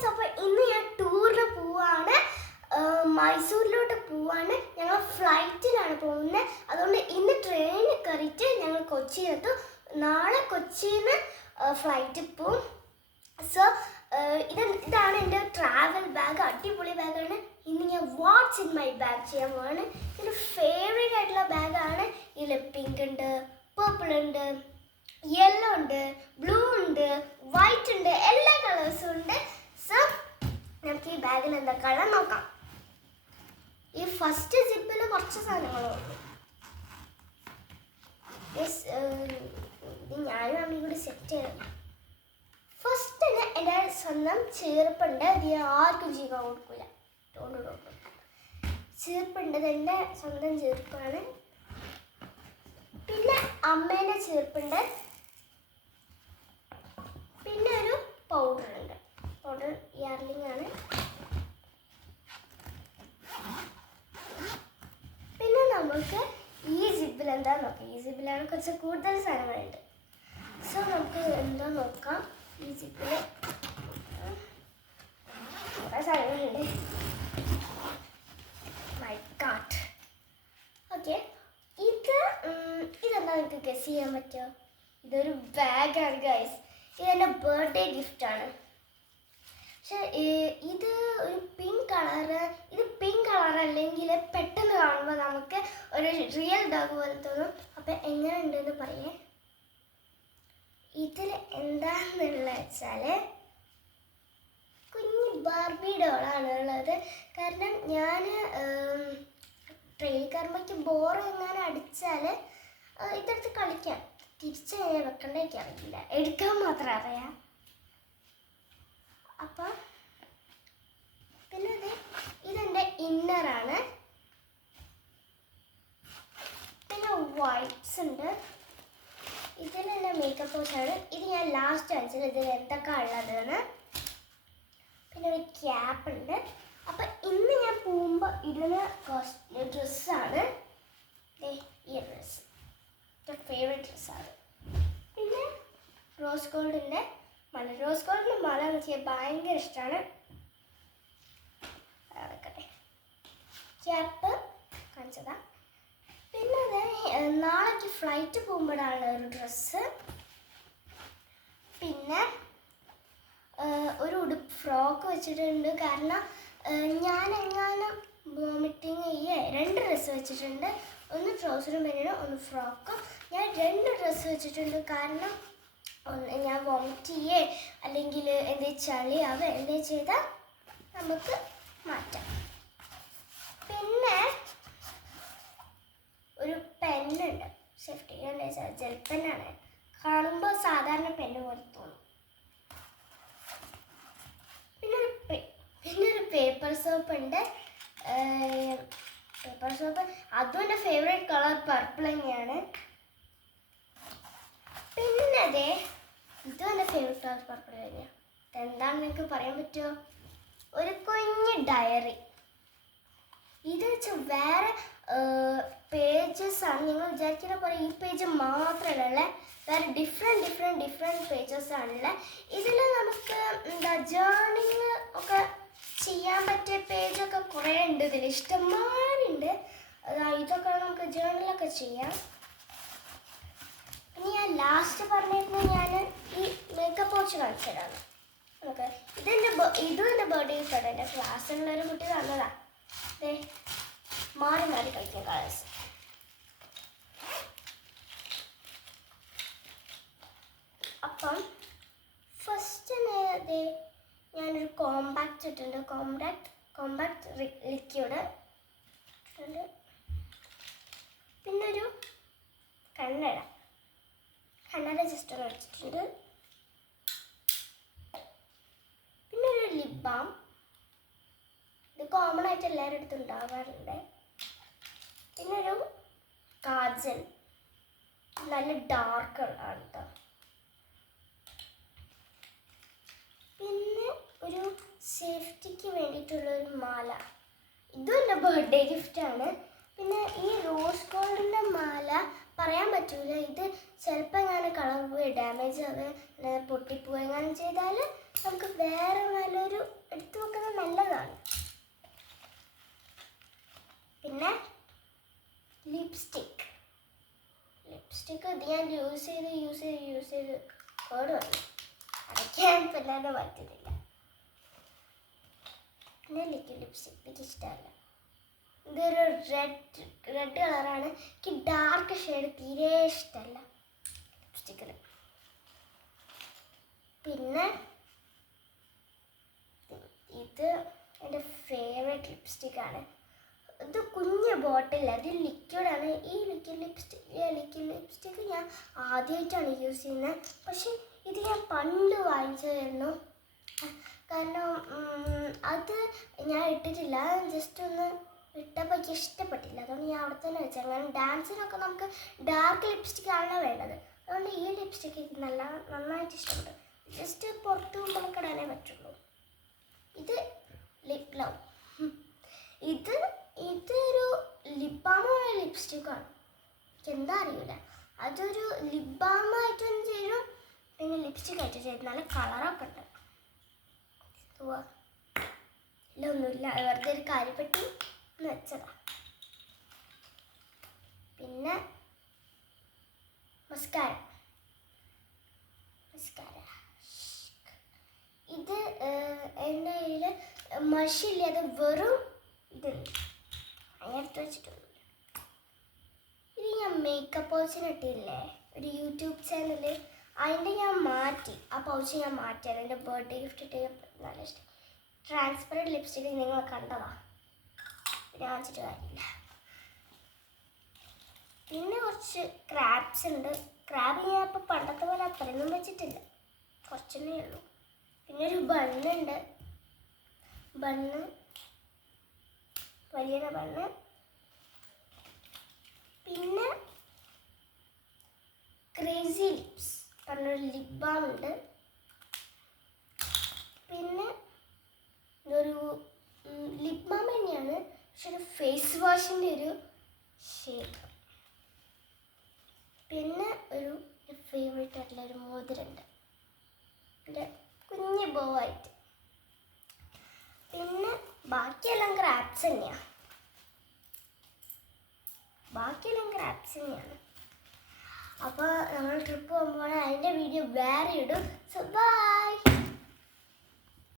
Guys, അപ്പോൾ ഇന്ന് ഞാൻ ടൂറിന് പോവാണ്. മൈസൂരിലോട്ട് പോവാണ്. ഞങ്ങൾ ഫ്ലൈറ്റിലാണ് പോകുന്നത്. അതുകൊണ്ട് ഇന്ന് ട്രെയിനിൽ കയറിയിട്ട് ഞങ്ങൾ കൊച്ചിയിലെത്തും. നാളെ കൊച്ചിയിൽ നിന്ന് ഫ്ലൈറ്റിൽ പോവും. സോ ഇതാണ് എൻ്റെ ട്രാവൽ ബാഗ്. അടിപൊളി ബാഗാണ്. ഇന്ന് ഞാൻ വാട്ട്സ് ഇൻ മൈ ബാഗ് ചെയ്യാൻ പോവാണ്. എൻ്റെ ഫേവറേറ്റ് ആയിട്ടുള്ള ബാഗാണ്. ഇതിൽ പിങ്ക് ഉണ്ട്, പർപ്പിൾ ഉണ്ട്, യെല്ലോ ഉണ്ട്, ബ്ലൂ ഉണ്ട്, വൈറ്റ് ഉണ്ട്, എല്ലാ കളേഴ്സും ഉണ്ട്. സോ നമുക്ക് ഈ ബാഗിൽ എന്താ കളർ നോക്കാം. ഈ ഫസ്റ്റ് സിപ്പിൽ കുറച്ച് സാധനങ്ങളുണ്ട്. ഞാനും അമ്മയും കൂടി സെറ്റ് ചെയ്തു. ഫസ്റ്റ് തന്നെ എൻ്റെ സ്വന്തം ചീർപ്പുണ്ട്. ഇത് ആർക്കും ജീവൻ കൊടുക്കില്ല. ചീർപ്പുണ്ട്, എൻ്റെ സ്വന്തം ചീർപ്പാണ്. പിന്നെ അമ്മേൻ്റെ ചീർപ്പുണ്ട്. പിന്നെ ഒരു പൗഡർ ഉണ്ട്. പൗഡർ യാർലിംഗ് ആണ്. പിന്നെ നമുക്ക് ഈ ജിപ്പിൽ എന്താ നോക്കാം. ഈ ജിപ്പിലാണ് കുറച്ച് കൂടുതൽ സാധനങ്ങളുണ്ട്. സോ നമുക്ക് എന്താ നോക്കാം. ഈ ജിപ്പിൽ കുറേ സാധനങ്ങളുണ്ട്. My God. ഓക്കെ, ഇതെന്താ നിങ്ങൾക്ക് ഗസ് ചെയ്യാൻ പറ്റുമോ? ഇതൊരു ബാഗാണ് ഗൈസ്. ഇതെൻ്റെ ബർത്ത്ഡേ ഗിഫ്റ്റാണ്. പക്ഷെ ഇത് ഒരു പിങ്ക് കളറ്. ഇത് പിങ്ക് കളർ അല്ലെങ്കിൽ പെട്ടെന്ന് കാണുമ്പോൾ നമുക്ക് ഒരു റിയൽ ഡോഗ് പോലെ തോന്നും. അപ്പം എങ്ങനെ ഉണ്ടെന്ന് പറയേ. ഇതിൽ എന്താണെന്നുള്ള വെച്ചാൽ കുഞ്ഞ് ബാർബി ഡോളാണ് ഉള്ളത്. കാരണം ഞാൻ ട്രെയിൻ കയറുമ്പോഴേക്ക് ബോറ് എങ്ങനെ അടിച്ചാൽ ഇതെടുത്ത് കളിക്കാം. തിരിച്ച് കഴിഞ്ഞാൽ വെക്കണ്ടേക്ക് അറിയില്ല, എടുക്കാൻ മാത്രം അറിയാം. അപ്പം പിന്നെ ഇതെൻ്റെ ഇന്നറാണ്. പിന്നെ വൈറ്റ്സ് ഉണ്ട്. ഇതിലെൻ്റെ മേക്കപ്പ് പൗച്ചാണ്. ഇത് ഞാൻ ലാസ്റ്റ് കാണിച്ചത് ഇതിൽ എന്തൊക്കെ ഉള്ളതെന്ന്. പിന്നെ ഒരു ക്യാപ്പ് ഉണ്ട്. അപ്പം ഇന്ന് ഞാൻ പോകുമ്പോൾ ഇടുന്ന ഡ്രസ്സാണ് ഈ ഡ്രസ്സ്. എൻ്റെ ഫേവറേറ്റ് ഡ്രസ്സാണ്. പിന്നെ റോസ് ഗോൾഡിൻ്റെ മല. റോസ് ഗോൾഡിൻ്റെ മല എന്ന് വെച്ചാൽ ഭയങ്കര ഇഷ്ടമാണ്. അതൊക്കെ ക്യാപ്പ് കാണിച്ചതാ. പിന്നെ നാളേക്ക് ഫ്ലൈറ്റ് പോകുമ്പോഴാണ് ഒരു ഡ്രസ്സ്. പിന്നെ ഒരു ഉടുപ്പ് ഫ്രോക്ക് വെച്ചിട്ടുണ്ട്. കാരണം ഞാനെങ്ങാനും വോമിറ്റിങ് ചെയ്യേ 2 ഡ്രസ്സ് വെച്ചിട്ടുണ്ട്. ഒന്ന് ട്രൗസറും പെണ്ണിനും, ഒന്ന് ഫ്രോക്കും. ഞാൻ 2 ഡ്രസ്സ് വെച്ചിട്ടുണ്ട്. കാരണം ഞാൻ വോമിറ്റ് ചെയ്യേ അല്ലെങ്കിൽ എന്തെങ്കിലും ചളിയാവോ എന്തെങ്കിലും ചെയ്താൽ നമുക്ക് മാറ്റാം. പിന്നെ ഒരു പെന്നുണ്ട്. Safety gel പെന്നാണ്. കാണുമ്പോൾ സാധാരണ പെണ്ണ് പോലെ തോന്നും. പിന്നെ ഒരു പേപ്പർ സോപ്പ് ഉണ്ട്. പേപ്പർ സോപ്പ് അതും എൻ്റെ ഫേവറേറ്റ് കളർ പർപ്പിൾ തന്നെയാണ്. പിന്നെ ഇതും എൻ്റെ ഫേവറേറ്റ് കളർ പർപ്പിൾ തന്നെയാണ്. എന്താണെന്ന് നിങ്ങൾക്ക് പറയാൻ പറ്റുമോ? ഒരു കുഞ്ഞ് ഡയറി. ഇത് വെച്ച് വേറെ പേജസ് ആണ്. നിങ്ങൾ വിചാരിക്കുന്ന പോലെ ഈ പേജ് മാത്രമല്ല, വേറെ ഡിഫറെൻറ്റ് പേജസ് ആണല്ലേ. ഇതിൽ നമുക്ക് ജേർണിങ് ഒക്കെ ചെയ്യാൻ പറ്റിയ പേജൊക്കെ കുറേ ഉണ്ട്. ഇതിൽ ഇഷ്ടംമാരുണ്ട്. ഇതൊക്കെ നമുക്ക് ജേർണലൊക്കെ ചെയ്യാം. ഇനി ഞാൻ ലാസ്റ്റ് പറഞ്ഞിരുന്നത് ഞാൻ ഈ മേക്കപ്പ് പൗച്ച് കാണിച്ചതാണ്. നമുക്ക് ഇതും എൻ്റെ ബർത്ത്ഡേ ഗിഫ്റ്റാണ്. എൻ്റെ ക്ലാസ്സിലുള്ളൊരു കുട്ടി തന്നതാണ്. മാറി കളിക്കുന്ന കളേഴ്സ്. അപ്പം ഫസ്റ്റ് ഞാനൊരു കോമ്പാക്റ്റ് ഇട്ടുണ്ട്. കോമ്പാക്റ്റ് ലിക്വിഡ് ഇട്ടുണ്ട്. പിന്നൊരു കണ്ണട ജസ്റ്റ് ഒന്ന് വെച്ചിട്ടുണ്ട്. പിന്നെ ഒരു ലിപ് ബാം. ഇത് കോമൺ ആയിട്ട് എല്ലാവരുടെ അടുത്തും ഉണ്ടാകാറുണ്ട്. പിന്നെ ഒരു കാജൽ, നല്ല ഡാർക്ക് ആണ് കേട്ടോ. പിന്നെ ഒരു സേഫ്റ്റിക്ക് വേണ്ടിയിട്ടുള്ളൊരു മാല. ഇതും എൻ്റെ ബർത്ത്ഡേ ഗിഫ്റ്റാണ്. പിന്നെ ഈ റോസ് ഗോൾഡിൻ്റെ മാല പറയാൻ പറ്റൂല. ഇത് ചിലപ്പോൾ എങ്ങാനും കളർ പോയി ഡാമേജ് ആവുക പൊട്ടിപ്പോവുക എങ്ങാനും ചെയ്താൽ നമുക്ക് വേറെ നല്ലൊരു ആണ്. പിന്നെ ലിപ്സ്റ്റിക് ഇത് ഞാൻ യൂസ് ചെയ്ത് കേട് വന്നു. അടയ്ക്കാൻ പിന്നാലെ പറ്റുന്നില്ല. പിന്നെ ലിക്വിഡ് ലിപ്സ്റ്റിക് എനിക്ക് ഇഷ്ടമല്ല. ഇതൊരു റെഡ് കളറാണ്. എനിക്ക് ഡാർക്ക് ഷെയ്ഡ് തീരെ ഇഷ്ടമല്ല ലിപ്സ്റ്റിക്കിന്. പിന്നെ ഇത് എൻ്റെ ഫേവറേറ്റ് ലിപ്സ്റ്റിക്കാണ്. ഇത് കുഞ്ഞ് ബോട്ടിലാണ്, ഇത് ലിക്വിഡാണ്. ഈ ലിക്വിഡ് ലിപ്സ്റ്റിക്ക് ഞാൻ ആദ്യമായിട്ടാണ് യൂസ് ചെയ്യുന്നത്. പക്ഷെ ഇത് ഞാൻ പണ്ട് വാങ്ങിച്ചതായിരുന്നു. കാരണം അത് ഞാൻ ഇട്ടിട്ടില്ല, ജസ്റ്റ് ഒന്ന് ഇട്ടപ്പോൾ എനിക്ക് ഇഷ്ടപ്പെട്ടില്ല. അതുകൊണ്ട് ഞാൻ അവിടെ തന്നെ വെച്ചത്. കാരണം ഡാൻസിനൊക്കെ നമുക്ക് ഡാർക്ക് ലിപ്സ്റ്റിക്കാണല്ലോ വേണ്ടത്. അതുകൊണ്ട് ഈ ലിപ്സ്റ്റിക്ക് എനിക്ക് നന്നായിട്ട് ഇഷ്ടപ്പെട്ടു. ജസ്റ്റ് പുറത്ത് നമുക്ക് ഇടാനേ പറ്റുള്ളൂ. ഇത് ലിപ് ലവ്. ഇതൊരു ലിപ് ബാമായ ലിപ്സ്റ്റിക്കാണ്. എനിക്ക് എന്താ അറിയില്ല. അതൊരു ലിപ് ബാമായിട്ടും ചെയ്യും, പിന്നെ ലിപ്സ്റ്റിക് ആയിട്ട് ചെയ്യും. നല്ല കളറൊക്കെ ഉണ്ട്. ഒന്നുമില്ല, വെറുതെ ഒരു കാര്യപ്പെട്ടി വെച്ചതാ. പിന്നെ മസ്കാര ഇത് എൻ്റെ കയ്യിൽ മഷില്ല, അത് വെറും ഇതില്ല, അങ്ങനത്തെ വെച്ചിട്ടുണ്ട്. ഇത് ഞാൻ മേക്കപ്പ് പൗച്ചിന് ഇട്ടില്ലേ ഒരു യൂട്യൂബ് ചാനലിൽ, അതിൻ്റെ ഞാൻ മാറ്റി, ആ പൗച്ച് ഞാൻ മാറ്റിയാണ്. എൻ്റെ ബർത്ത്ഡേ ഗിഫ്റ്റ് ഇട്ട് നല്ല ഇഷ്ടം. ട്രാൻസ്പെറൻറ്റ് ലിപ്സ്റ്റിക്ക് നിങ്ങൾ കണ്ടതാ, പിന്നെ വാങ്ങിച്ചിട്ട് കാര്യമില്ല. പിന്നെ കുറച്ച് ക്രാബ്സ് ഉണ്ട്. ക്രാബ് ഞാൻ ഇപ്പോൾ പണ്ടത്തെ പോലെ അത്രയൊന്നും വെച്ചിട്ടില്ല, കുറച്ചെന്നേ ഉള്ളൂ. പിന്നെ ഒരു ബണ്ണുണ്ട്, വലിയ ബണ്ണ്. പിന്നെ ക്രേസി ലിപ്സ് പറഞ്ഞൊരു ലിപ് ബാം ഉണ്ട്. പിന്നെ ഇതൊരു ലിപ് ബാം തന്നെയാണ്, പക്ഷെ ഒരു ഫേസ് വാഷിൻ്റെ ഒരു ഷേപ്പ്. പിന്നെ ഒരു ഫേവറേറ്റ് ആയിട്ടുള്ള ഒരു മോതിരമുണ്ട്, എൻ്റെ കുഞ്ഞ് ബോവായിട്ട്. പിന്നെ ബാക്കിയെല്ലാം ക്രാബ്സ് തന്നെയാണ്. അപ്പോൾ നമ്മൾ ട്രിപ്പ് പോകുമ്പോൾ അതിൻ്റെ വീഡിയോ വേറെ ഇടും. So by.